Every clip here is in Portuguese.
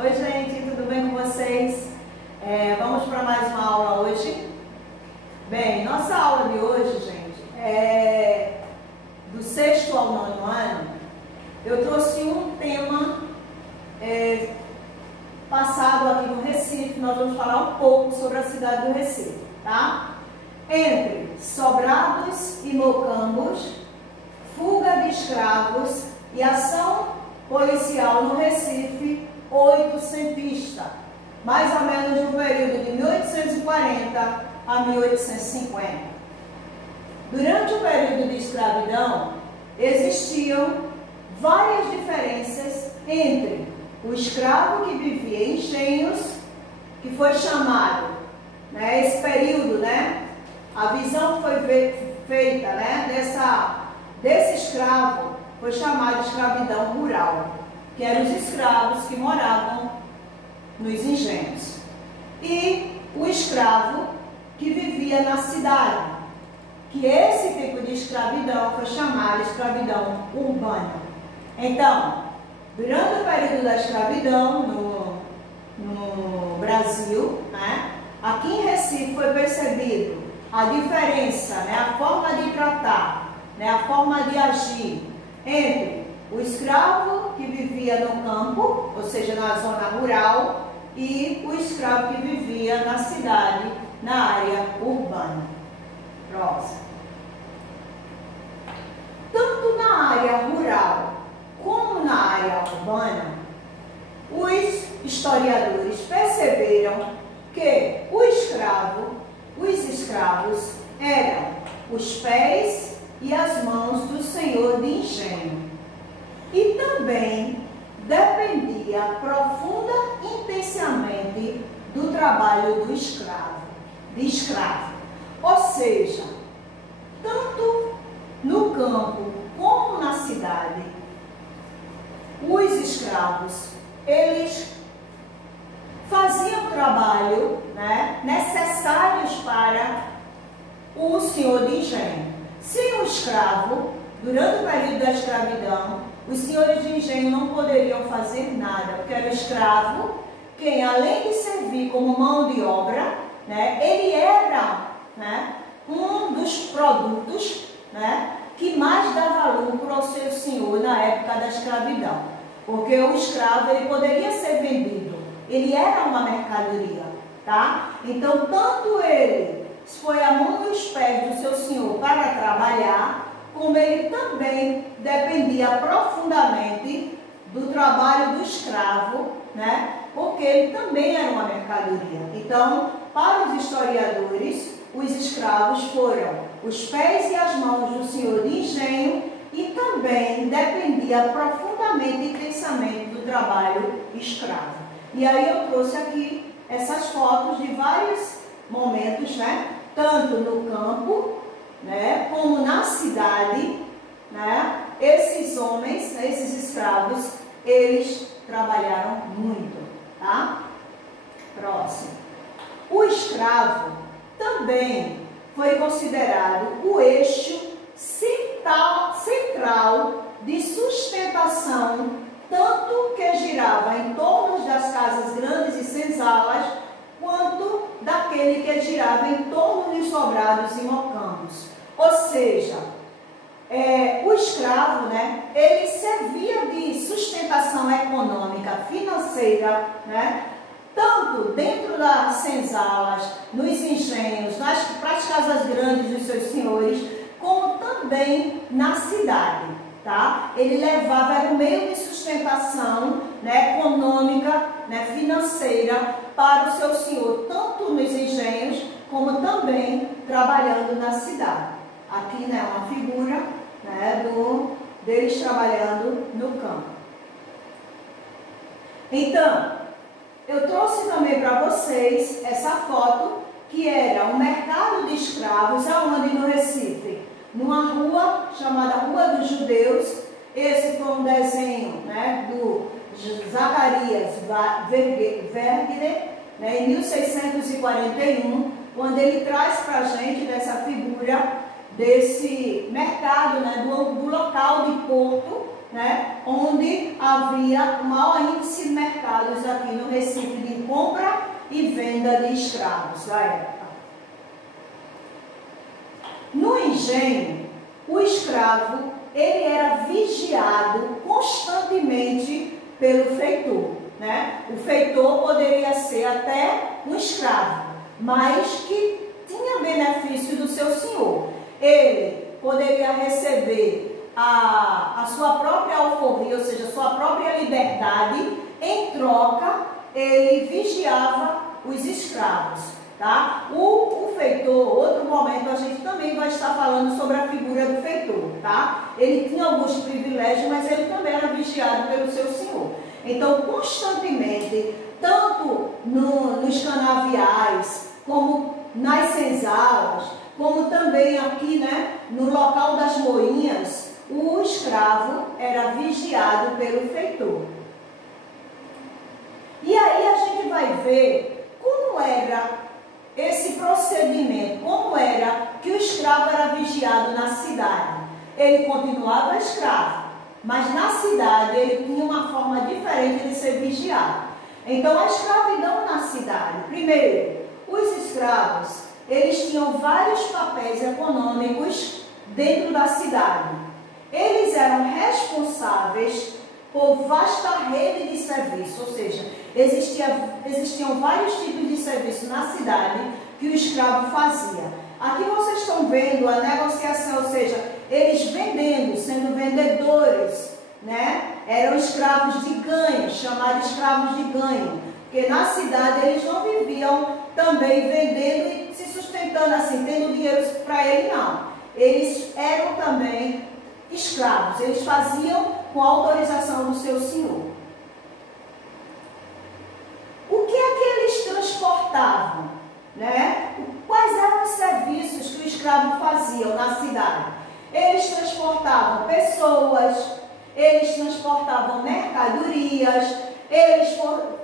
Oi gente, tudo bem com vocês? Vamos para mais uma aula hoje. Bem, nossa aula de hoje, gente, é do 6º ao 9º ano. Eu trouxe um tema passado aqui no Recife. Nós vamos falar um pouco sobre a cidade do Recife, tá? Entre Sobrados e Mocambos, fuga de escravos e ação policial no Recife oitocentista, mais ou menos no período de 1840 a 1850. Durante o período de escravidão, existiam várias diferenças entre o escravo que vivia em engenhos, que foi chamado, esse período, a visão que foi feita, desse escravo foi chamada de escravidão rural, que eram os escravos que moravam nos engenhos, e o escravo que vivia na cidade, que esse tipo de escravidão foi chamada de escravidão urbana. Então, durante o período da escravidão no Brasil, aqui em Recife foi percebido a diferença, a forma de tratar, a forma de agir entre o escravo que vivia no campo, ou seja, na zona rural, e o escravo que vivia na cidade, na área urbana. Próximo. Tanto na área rural como na área urbana, os historiadores perceberam que os escravos eram os pés e as mãos do senhor de engenho. E também dependia profunda e intensamente do trabalho do escravo. Ou seja, tanto no campo como na cidade, os escravos, eles faziam trabalho necessários para o senhor de engenho. Sem o escravo, durante o período da escravidão, os senhores de engenho não poderiam fazer nada, porque era o escravo quem, além de servir como mão de obra, ele era um dos produtos que mais dava lucro ao seu senhor na época da escravidão. Porque o escravo, ele poderia ser vendido, ele era uma mercadoria, tá? Então, tanto ele foi a mão e os pés do seu senhor para trabalhar, como ele também dependia profundamente do trabalho do escravo, porque ele também era uma mercadoria. Então, para os historiadores, os escravos foram os pés e as mãos do senhor de engenho e também dependia profundamente e intensamente do trabalho escravo. E aí eu trouxe aqui essas fotos de vários momentos, tanto no campo, como na cidade, esses homens, esses escravos, eles trabalharam muito, tá? Próximo. O escravo também foi considerado o eixo central de sustentação, tanto que girava em torno das casas grandes e senzalas, quanto daquele que girava em torno de sobrados e mocambos. Ou seja, o escravo, ele servia de sustentação econômica, financeira, tanto dentro das senzalas, nos engenhos, para as casas grandes dos seus senhores, como também na cidade, tá? Ele levava, era um meio de sustentação econômica, financeira para o seu senhor, tanto nos engenhos, como também trabalhando na cidade. Aqui, uma figura deles trabalhando no campo. Então, eu trouxe também para vocês essa foto, que era um mercado de escravos, aonde no Recife? Numa rua chamada Rua dos Judeus. Esse foi um desenho do Zacarias Vergner, em 1641, quando ele traz para a gente dessa figura desse mercado, do local de Porto, né, onde havia o maior índice de mercados aqui no Recife de compra e venda de escravos da época. No engenho, o escravo ele era vigiado constantemente pelo feitor, né? O feitor poderia ser até um escravo, mas que tinha benefício do seu senhor. Ele poderia receber a sua própria alforria, ou seja, a sua própria liberdade. Em troca, ele vigiava os escravos, tá? O feitor, outro momento, a gente também vai estar falando sobre a figura do feitor, tá? Ele tinha alguns privilégios, mas ele também era vigiado pelo seu senhor. Então, constantemente, tanto nos canaviais, como nas senzalas, como também aqui, né, no local das moinhas, o escravo era vigiado pelo feitor. E aí a gente vai ver como era esse procedimento, como era que o escravo era vigiado na cidade. Ele continuava escravo, mas na cidade ele tinha uma forma diferente de ser vigiado. Então a escravidão na cidade, primeiro, os escravos, eles tinham vários papéis econômicos dentro da cidade. Eles eram responsáveis por vasta rede de serviço, ou seja, existiam vários tipos de serviço na cidade que o escravo fazia. Aqui vocês estão vendo a negociação, ou seja, eles vendendo, sendo vendedores, né? Eram escravos de ganho, chamados escravos de ganho, porque na cidade eles não viviam também vendendo e se sustentando assim, tendo dinheiro para ele, não. Eles eram também escravos, eles faziam com a autorização do seu senhor. O que é que eles transportavam, né? Quais eram os serviços que o escravo fazia na cidade? Eles transportavam pessoas, eles transportavam mercadorias, eles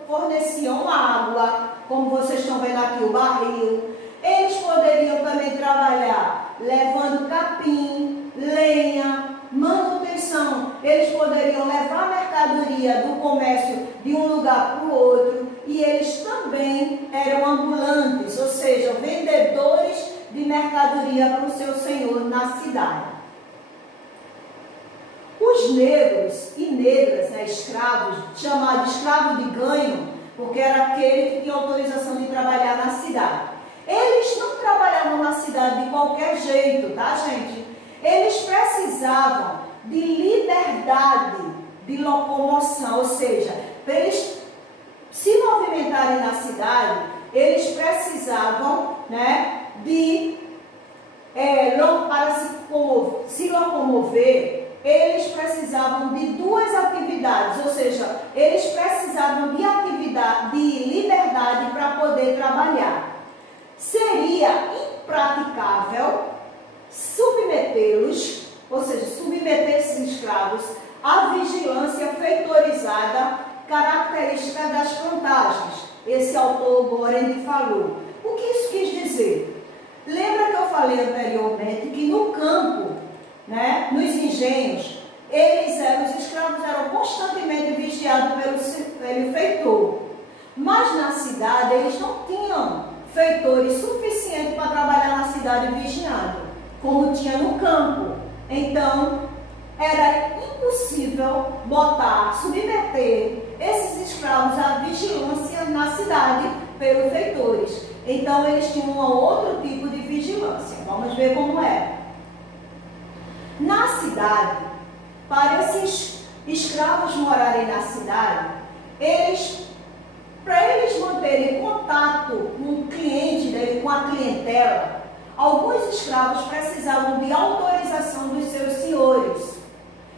forneciam água, como vocês estão vendo aqui o barril. Eles poderiam também trabalhar levando capim, lenha, manutenção. Eles poderiam levar mercadoria do comércio de um lugar para o outro. E eles também eram ambulantes, ou seja, vendedores de mercadoria para o seu senhor na cidade. Os negros e negras, né, escravos, chamados escravo de ganho, porque era aquele que tinha autorização de trabalhar na cidade. Eles não trabalhavam na cidade de qualquer jeito, tá, gente? Eles precisavam de liberdade de locomoção, ou seja, para eles se movimentarem na cidade, eles precisavam, né, para se locomover, eles precisavam de duas atividades, ou seja, eles precisavam de atividade, de liberdade para poder trabalhar. Seria impraticável submetê-los, ou seja, submeter esses escravos à vigilância feitorizada, característica das plantagens. Esse autor Goren falou. O que isso quis dizer? Lembra que eu falei anteriormente que no campo, né, nos engenhos, os escravos eram constantemente vigiados pelo feitor. Mas na cidade eles não tinham feitores suficientes para trabalhar na cidade vigiando, como tinha no campo. Então, era impossível submeter esses escravos à vigilância na cidade pelos feitores. Então, eles tinham um outro tipo de vigilância. Vamos ver como é. Na cidade, para esses escravos morarem na cidade, para eles manterem contato com o cliente dele, com a clientela, alguns escravos precisavam de autorização dos seus senhores.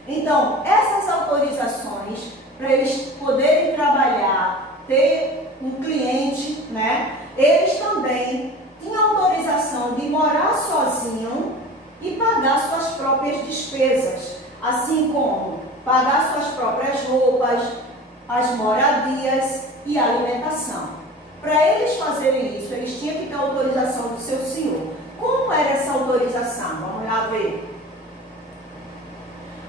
Então, essas autorizações, para eles poderem trabalhar, ter um cliente, né, eles também tinham autorização de morar sozinho e pagar suas próprias despesas, assim como pagar suas próprias roupas, as moradias e a alimentação. Para eles fazerem isso, eles tinham que ter autorização do seu senhor. Como era essa autorização? Vamos lá ver.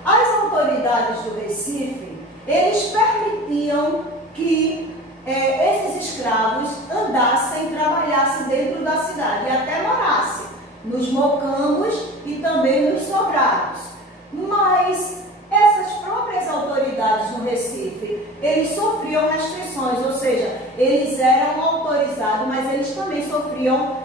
As autoridades do Recife, eles permitiam que esses escravos andassem, trabalhassem dentro da cidade e até morassem nos mocambos e também nos sobrados. Mas essas próprias autoridades no Recife, eles sofriam restrições, ou seja, eles eram autorizados, mas eles também sofriam,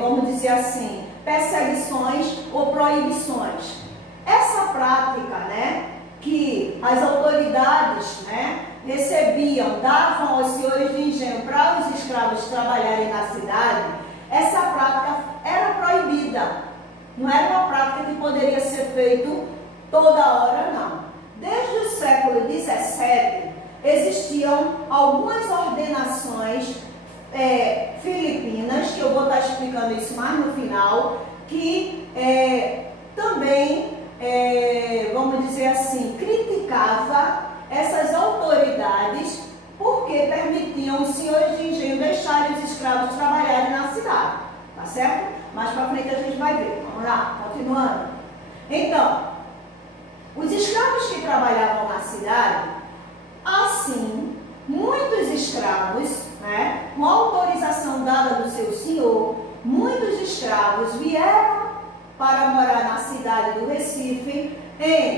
vamos dizer assim, perseguições ou proibições. Essa prática, né, que as autoridades, né, recebiam, davam aos senhores de engenho para os escravos trabalharem na cidade, essa prática era proibida. Não era uma prática que poderia ser feita toda hora, não. Desde o século XVII, existiam algumas ordenações filipinas, que eu vou estar explicando isso mais no final, que também, vamos dizer assim, criticava essas autoridades porque permitiam os senhores de engenho deixarem os escravos trabalharem na cidade, tá certo? Mais para frente a gente vai ver. Vamos lá, continuando. Então, os escravos que trabalhavam na cidade, assim, muitos escravos, né, com autorização dada do seu senhor, muitos escravos vieram para morar na cidade do Recife,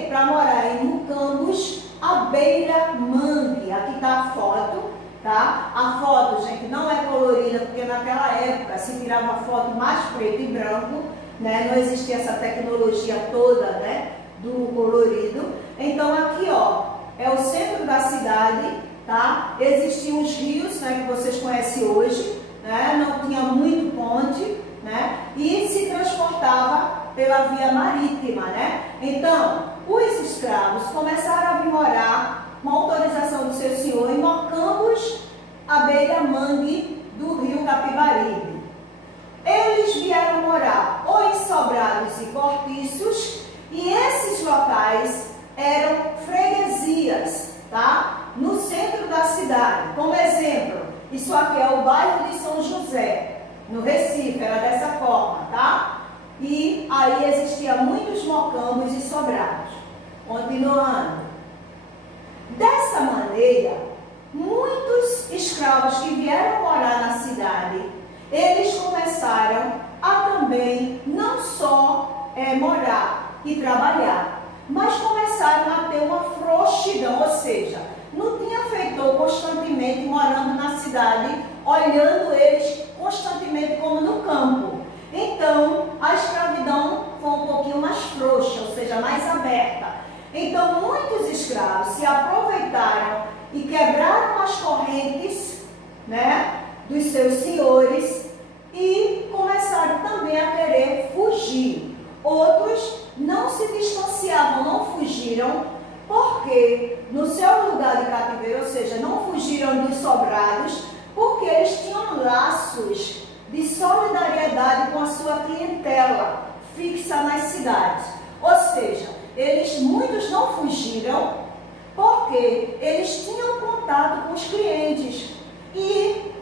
para morar em mocambos à beira-mangue. Aqui está a foto, tá? A foto, gente, não é colorida, porque naquela época se tirava foto mais preto e branco, né? Não existia essa tecnologia toda, né, do colorido. Então aqui, ó, é o centro da cidade, tá? Existiam os rios, né, que vocês conhecem hoje, né? Não tinha muito ponte, né? E se transportava pela via marítima, né? Então, os escravos começaram a vir morar, com autorização do seu senhor, em mocambos à beira-mangue do rio Capibaribe. Eles vieram morar ou em sobrados e cortiços, e esses locais eram freguesias, tá? No centro da cidade. Como exemplo, isso aqui é o bairro de São José, no Recife, era dessa forma, tá? E aí existiam muitos mocambos e sobrados. Continuando. Dessa maneira, muitos escravos que vieram morar na cidade, eles começaram a também não só morar e trabalhar, mas começaram a ter uma frouxidão, ou seja, não tinha feitor constantemente morando na cidade, olhando eles constantemente como no campo. Então, a escravidão foi um pouquinho mais frouxa, ou seja, mais aberta. Então, muitos escravos se aproveitaram e quebraram as correntes, né, dos seus senhores e começaram também a querer fugir. Outros não se distanciavam, não fugiram, porque no seu lugar de cativeiro, ou seja, não fugiram dos sobrados, porque eles tinham laços de solidariedade com a sua clientela fixa nas cidades. Ou seja, muitos não fugiram porque eles tinham contato com os clientes e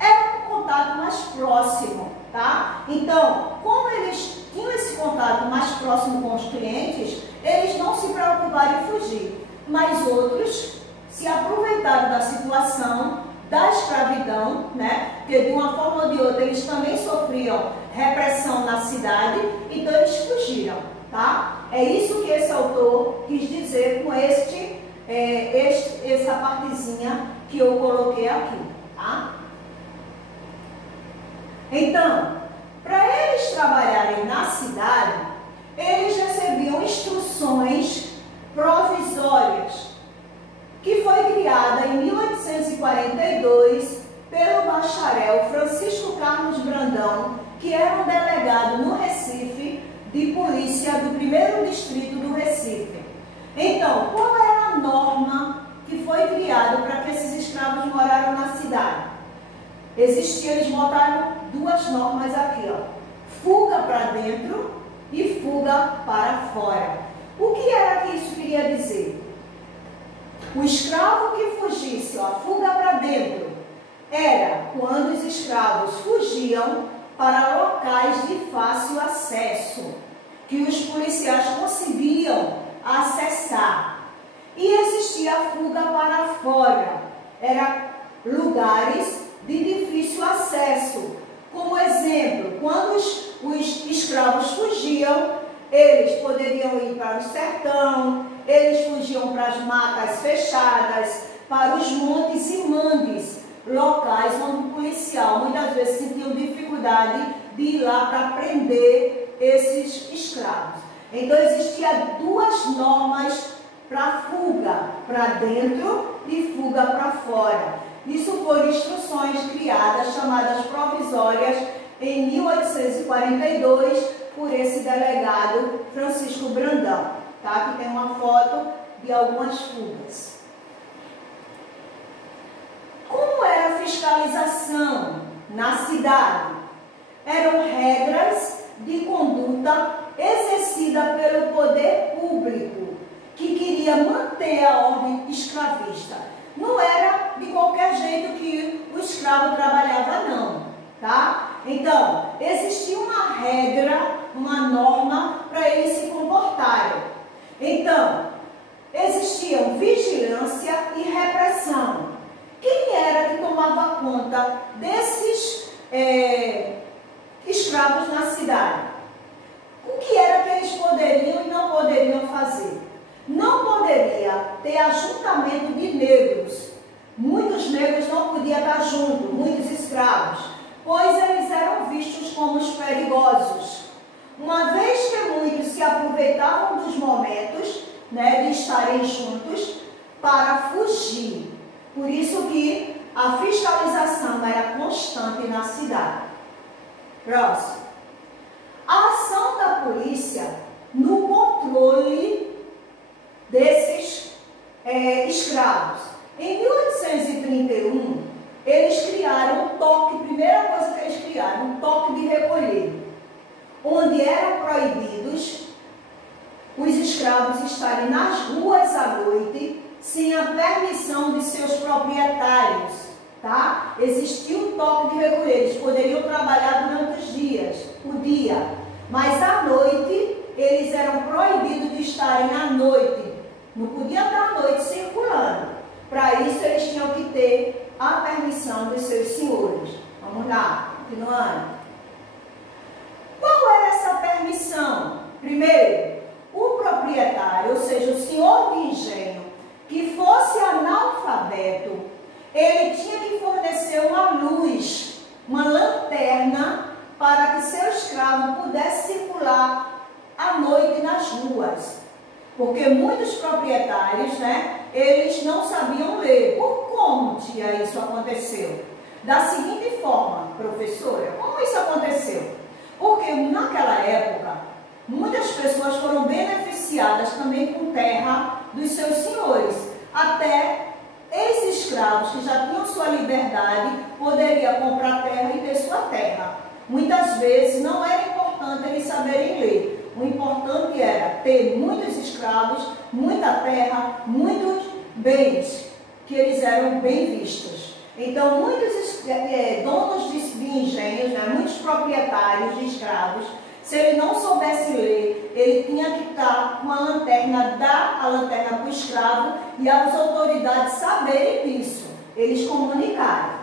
era um contato mais próximo, tá? Então, como eles tinham esse contato mais próximo com os clientes, eles não se preocuparam em fugir, mas outros se aproveitaram da situação da escravidão, né? Porque de uma forma ou de outra eles também sofriam repressão na cidade, então eles fugiram, tá? É isso que esse autor quis dizer com essa partezinha que eu coloquei aqui, tá? Então, para eles trabalharem na cidade, eles recebiam instruções provisórias, que foi criada em 1842 pelo bacharel Francisco Carlos Brandão, que era um delegado no Recife de polícia do 1º distrito do Recife. Então, qual era a norma que foi criada para que esses escravos moraram na cidade? Eles botaram duas normas aqui, ó. Fuga para dentro e fuga para fora. O que era que isso queria dizer? O escravo que fugisse, ó, fuga para dentro, era quando os escravos fugiam para locais de fácil acesso, que os policiais conseguiam acessar. E existia a fuga para fora. Eram lugares de difícil acesso. Como exemplo, quando os escravos fugiam, eles poderiam ir para o sertão, eles fugiam para as matas fechadas, para os montes e mangues, locais onde o policial muitas vezes sentia dificuldade de ir lá para prender esses escravos. Então existiam duas normas para fuga, para dentro e fuga para fora. Isso foram instruções criadas, chamadas provisórias, em 1842, por esse delegado Francisco Brandão. Tá? Aqui tem uma foto de algumas fugas. Como era a fiscalização na cidade? Eram regras de conduta exercida pelo poder público, que queria manter a ordem escravista. Não era de qualquer jeito que o escravo trabalhava, não, tá? Então, existia uma regra, uma norma para eles se comportarem. Então, existiam vigilância e repressão. Quem era que tomava conta desses escravos na cidade? O que era que eles poderiam e não poderiam fazer? Não poderia ter ajuntamento de negros. Muitos negros não podiam estar juntos, muitos escravos, pois eles eram vistos como os perigosos. Uma vez que muitos se aproveitavam dos momentos, né, de estarem juntos para fugir. Por isso que a fiscalização era constante na cidade. Próximo. A ação da polícia no controle desses escravos. Em 1831, eles criaram um toque, primeira coisa que eles criaram, um toque de recolher, onde eram proibidos os escravos estarem nas ruas à noite, sem a permissão de seus proprietários, tá? Existia um toque de recolher, eles poderiam trabalhar durante os dias, o dia, mas à noite eles eram proibidos de estarem à noite, não podia estar à noite circulando. Para isso eles tinham que ter a permissão dos seus senhores. Vamos lá, continuando. Qual era essa permissão? Primeiro, o proprietário, ou seja, o senhor de engenho, que fosse analfabeto, ele tinha que fornecer uma luz, uma lanterna, para que seu escravo pudesse circular à noite nas ruas. Porque muitos proprietários, né, eles não sabiam ler. Por como, tia, isso aconteceu? Da seguinte forma, professora, como isso aconteceu? Porque naquela época, muitas pessoas foram beneficiadas também com terra dos seus senhores. Até ex-escravos que já tinham sua liberdade poderiam comprar terra e ter sua terra. Muitas vezes não era importante eles saberem ler. O importante era ter muitos escravos, muita terra, muitos bens, que eles eram bem vistos. Então, muitos donos de engenhos, né, muitos proprietários de escravos, se ele não soubesse ler, ele tinha que estar com a lanterna, dar a lanterna para o escravo e as autoridades saberem disso. Eles comunicaram.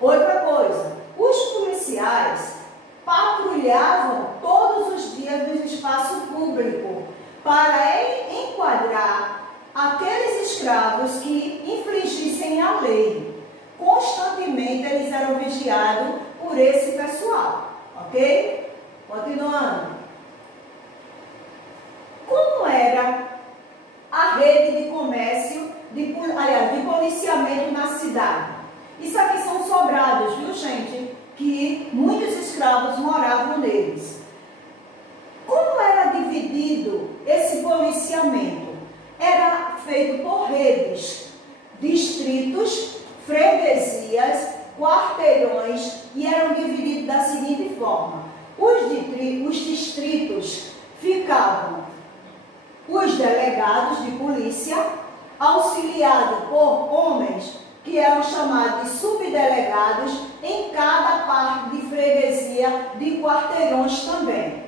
Outra coisa, os policiais patrulhavam todos os dias no espaço público para enquadrar aqueles escravos que infringissem a lei. Constantemente eles eram vigiados por esse pessoal, ok? Continuando. Como era a rede de comércio, de policiamento na cidade? Isso aqui são sobrados, viu, gente? Que muitos escravos moravam neles. Como era dividido esse policiamento? Era feito por redes, distritos, freguesias, quarteirões, e eram divididos da seguinte forma. Os distritos ficavam os delegados de polícia, auxiliados por homens que eram chamados de subdelegados em cada parte de freguesia, de quarteirões também.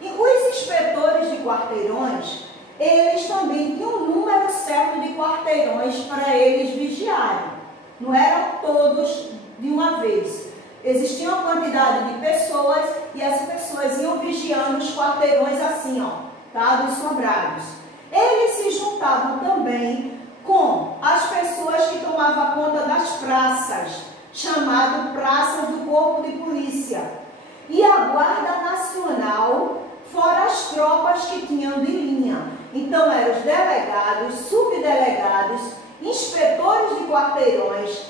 E os inspetores de quarteirões eles também tinham um número certo de quarteirões para eles vigiarem. Não eram todos de uma vez. Existia uma quantidade de pessoas e as pessoas iam vigiando os quarteirões assim, ó, tá? Dos sobrados. Eles se juntavam também com as pessoas que tomavam conta das praças, chamado praças do Corpo de Polícia, e a Guarda Nacional, fora as tropas que tinham de linha. Então eram os delegados, subdelegados, inspetores de quarteirões,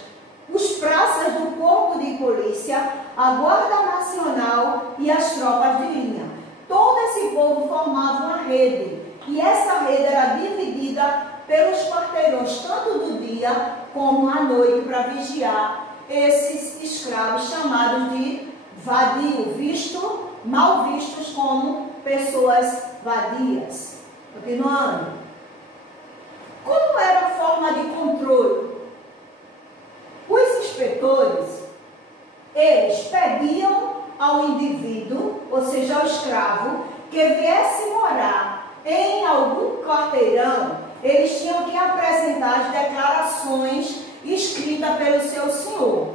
os praças do Corpo de Polícia, a Guarda Nacional e as tropas de linha. Todo esse povo formava uma rede, e essa rede era dividida pelos quarteirões, tanto do dia como à noite, para vigiar esses escravos chamados de vadio, mal vistos como pessoas vadias. Continuando. Como era a forma de controle? Os inspetores, eles pediam ao indivíduo, ou seja, ao escravo, que viesse morar em algum quarteirão, eles tinham que apresentar as declarações escritas pelo seu senhor.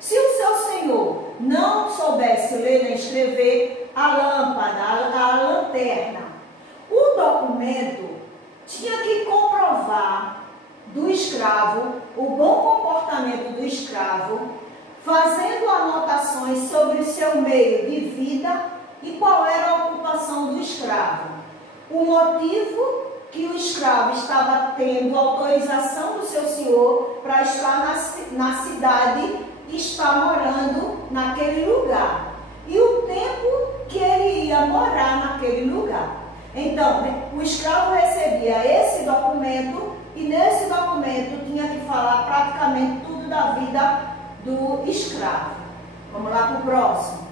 Se o seu senhor não soubesse ler nem escrever, a lâmpada, a lanterna, o documento tinha que comprovar do escravo o bom comportamento do escravo, fazendo anotações sobre o seu meio de vida e qual era a ocupação do escravo, o motivo que o escravo estava tendo autorização do seu senhor para estar na cidade e estar morando naquele lugar, e o tempo que ele ia morar naquele lugar. Então, o escravo recebia esse documento, e nesse documento tinha que falar praticamente tudo da vida do escravo. Vamos lá para o próximo.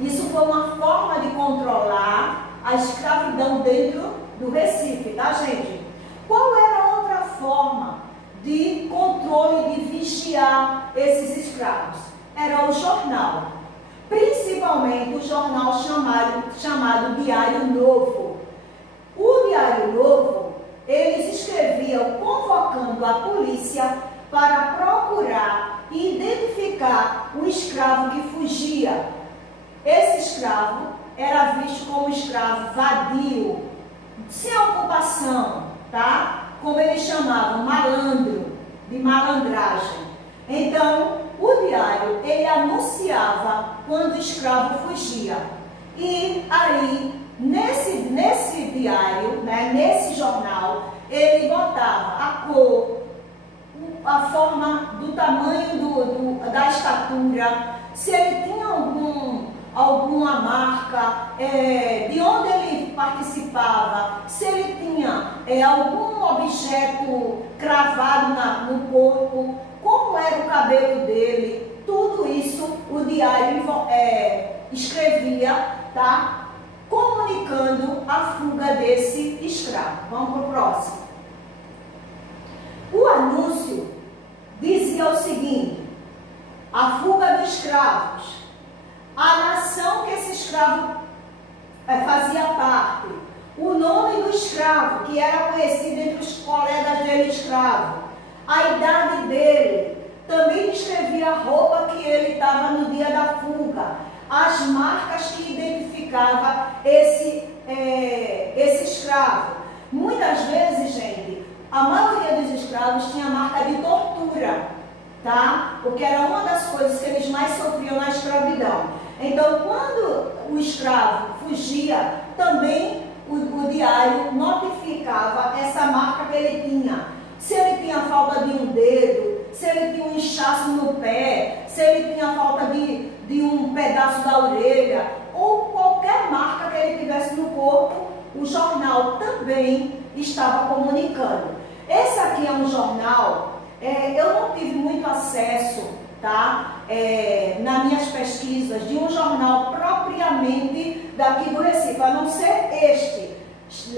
Isso foi uma forma de controlar a escravidão dentro do Recife, tá, gente? Qual era a outra forma de controle, de vigiar esses escravos? Era o jornal. Principalmente o jornal chamado Diário Novo. O Diário Novo, eles escreviam convocando a polícia para procurar e identificar o escravo que fugia. Esse escravo era visto como escravo vadio, sem ocupação, tá? Como eles chamavam, malandro, de malandragem. Então, o diário, ele anunciava quando o escravo fugia. E aí, nesse diário, né, nesse jornal, ele botava a cor, a forma do tamanho da estatura, se ele tinha alguma marca, de onde ele participava, se ele tinha algum objeto cravado no corpo, como era o cabelo dele, tudo isso o diário escrevia, tá? Comunicando a fuga desse escravo. Vamos para o próximo. O anúncio dizia o seguinte: a fuga dos escravos, a nação que esse escravo fazia parte, o nome do escravo, que era conhecido entre os colegas dele escravo, a idade dele, também descrevia a roupa que ele estava no dia da fuga, as marcas que identificava esse escravo. Muitas vezes, gente, a maioria dos escravos tinha marca de tortura, tá? Porque era uma das coisas que eles mais sofriam na escravidão. Então, quando o escravo fugia, também o diário notificava essa marca que ele tinha. Se ele tinha falta de um dedo, se ele tinha um inchaço no pé, se ele tinha falta de um pedaço da orelha, ou qualquer marca que ele tivesse no corpo, o jornal também estava comunicando. Esse aqui é um jornal, eu não tive muito acesso, tá? Nas minhas pesquisas, de um jornal propriamente daqui do Recife, a não ser este,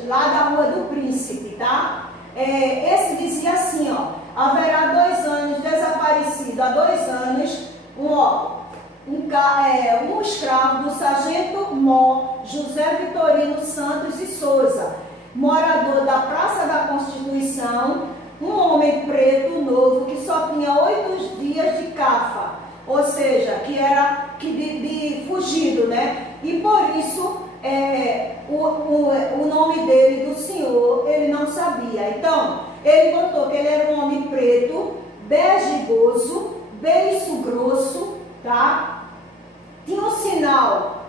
lá da Rua do Príncipe, tá? Esse dizia assim, ó: haverá 2 anos desaparecido, há 2 anos, um escravo do sargento Mó José Vitorino Santos e Souza. morador da Praça da Constituição, um homem preto novo que só tinha 8 dias de cafa, ou seja, que era de fugido, né? E por isso o nome dele, do senhor, ele não sabia. Então, ele contou que ele era um homem preto, begegoso, beiço grosso, tá? Tinha um sinal,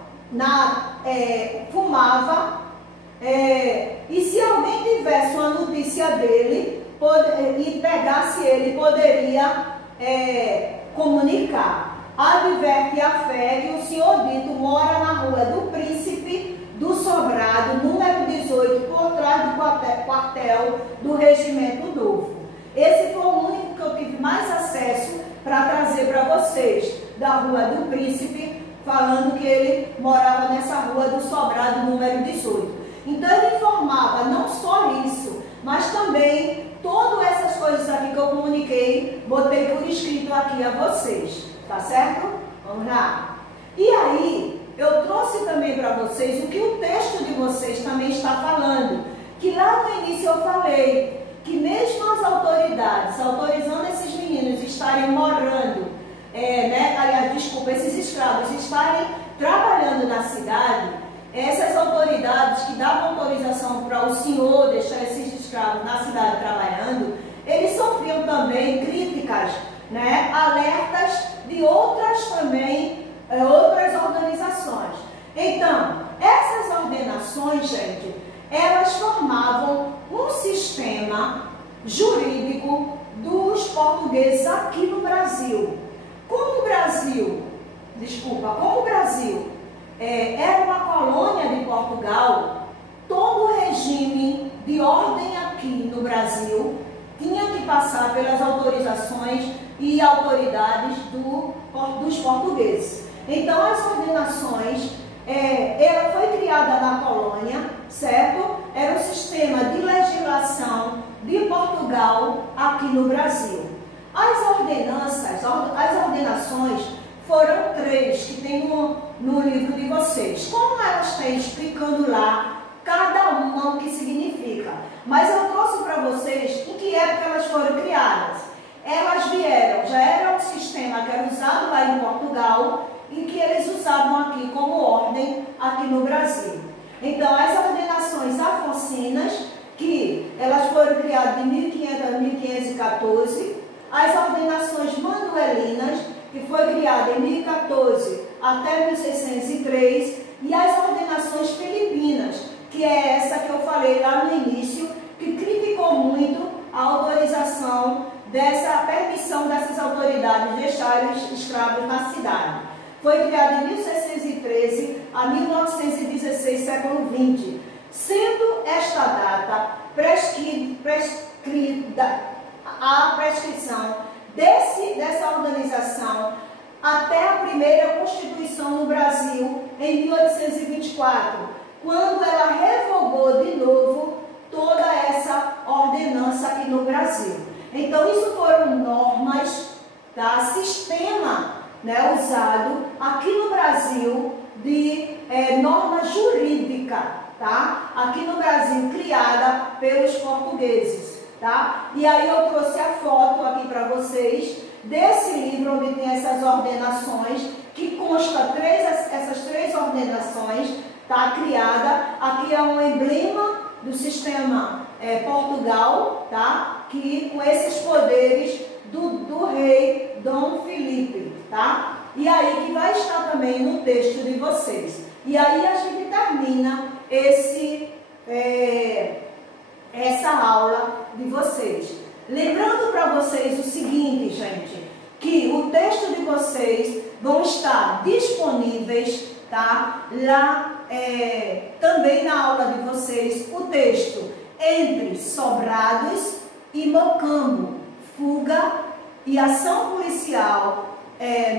fumava, e se alguém tivesse uma notícia dele e pegasse ele, poderia comunicar. Adverte a fé que o senhor dito mora na Rua do Príncipe do Sobrado, número 18, por trás do quartel do Regimento Novo. Esse foi o único que eu tive mais acesso para trazer para vocês, da Rua do Príncipe, falando que ele morava nessa Rua do Sobrado, número 18. Então ele informava não só isso, mas também todas essas coisas aqui que eu comuniquei, botei por escrito aqui a vocês, tá certo? Vamos lá. E aí, eu trouxe também para vocês o que o texto de vocês também está falando, que lá no início eu falei que mesmo as autoridades autorizando esses meninos estarem morando, esses escravos estarem trabalhando na cidade, essas autoridades que davam autorização para o senhor deixar esses escravos na cidade trabalhando, eles sofriam também críticas, né, alertas de outras organizações. Então, essas ordenações, gente, elas formavam um sistema jurídico dos portugueses aqui no Brasil. Como o Brasil era uma colônia de Portugal, todo o regime de ordem aqui no Brasil tinha que passar pelas autorizações e autoridades dos portugueses. Então, as ordenações, ela foi criada na colônia, certo? Era um sistema de legislação de Portugal aqui no Brasil. As ordenações foram 3 que tem no livro de vocês. Como elas têm explicando lá, cada uma o que significa. Mas eu trouxe para vocês em que época elas foram criadas. Elas vieram, já era um sistema que era usado lá em Portugal e que eles usavam aqui como ordem aqui no Brasil. Então, as ordenações afonsinas, que elas foram criadas de 1500 a 1514, as ordenações manuelinas, que foi criada em 1014 até 1603, e as ordenações filipinas, que é essa que eu falei lá no início, que criticou muito a autorização dessa permissão dessas autoridades de deixarem os escravos na cidade. Foi criada em 1613 a 1916, século XX, sendo esta data prescrita a prescrição dessa organização até a primeira Constituição no Brasil, em 1824, quando ela revogou de novo toda essa ordenança aqui no Brasil. Então, isso foram normas, tá? Sistema, né, usado aqui no Brasil de norma jurídica, tá? Aqui no Brasil, criada pelos portugueses, tá? E aí eu trouxe a foto aqui para vocês desse livro onde tem essas ordenações, que consta essas 3 ordenações, tá? Criada, aqui é um emblema do sistema Portugal, tá? Que com esses poderes do rei Dom Felipe, tá? E aí que vai estar também no texto de vocês. E aí a gente termina essa aula de vocês. Lembrando para vocês o seguinte, gente, que o texto de vocês vão estar disponíveis, tá? Lá também na aula de vocês, o texto Entre Sobrados e Mocambo, fuga e ação policial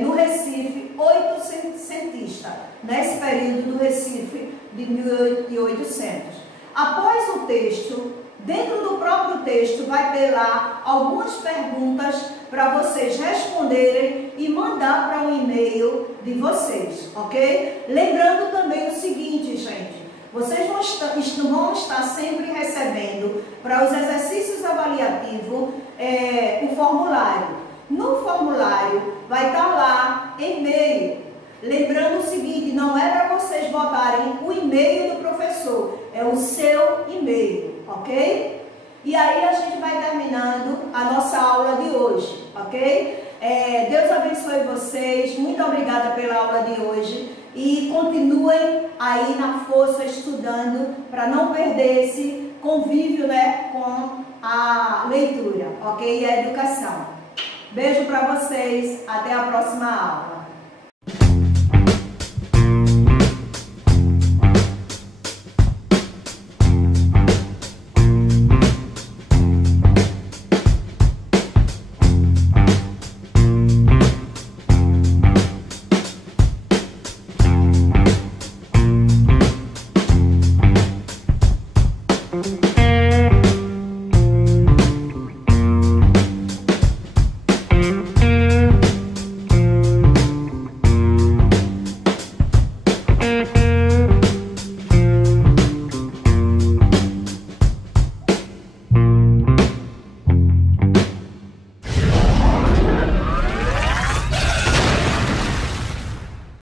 no Recife oitocentista, nesse período do Recife de 1800. Após o texto, dentro do próprio texto vai ter lá algumas perguntas para vocês responderem e mandar para um e-mail de vocês, ok? Lembrando também o seguinte, gente, Vocês vão estar sempre recebendo para os exercícios avaliativos o formulário. No formulário vai estar lá e-mail. Lembrando o seguinte, não é para vocês botarem o e-mail do professor, é o seu e-mail, ok? E aí a gente vai terminando a nossa aula de hoje, ok? Deus abençoe vocês, muito obrigada pela aula de hoje e continuem aí na força estudando para não perder esse convívio, né, com a leitura, ok? E a educação. Beijo para vocês, até a próxima aula.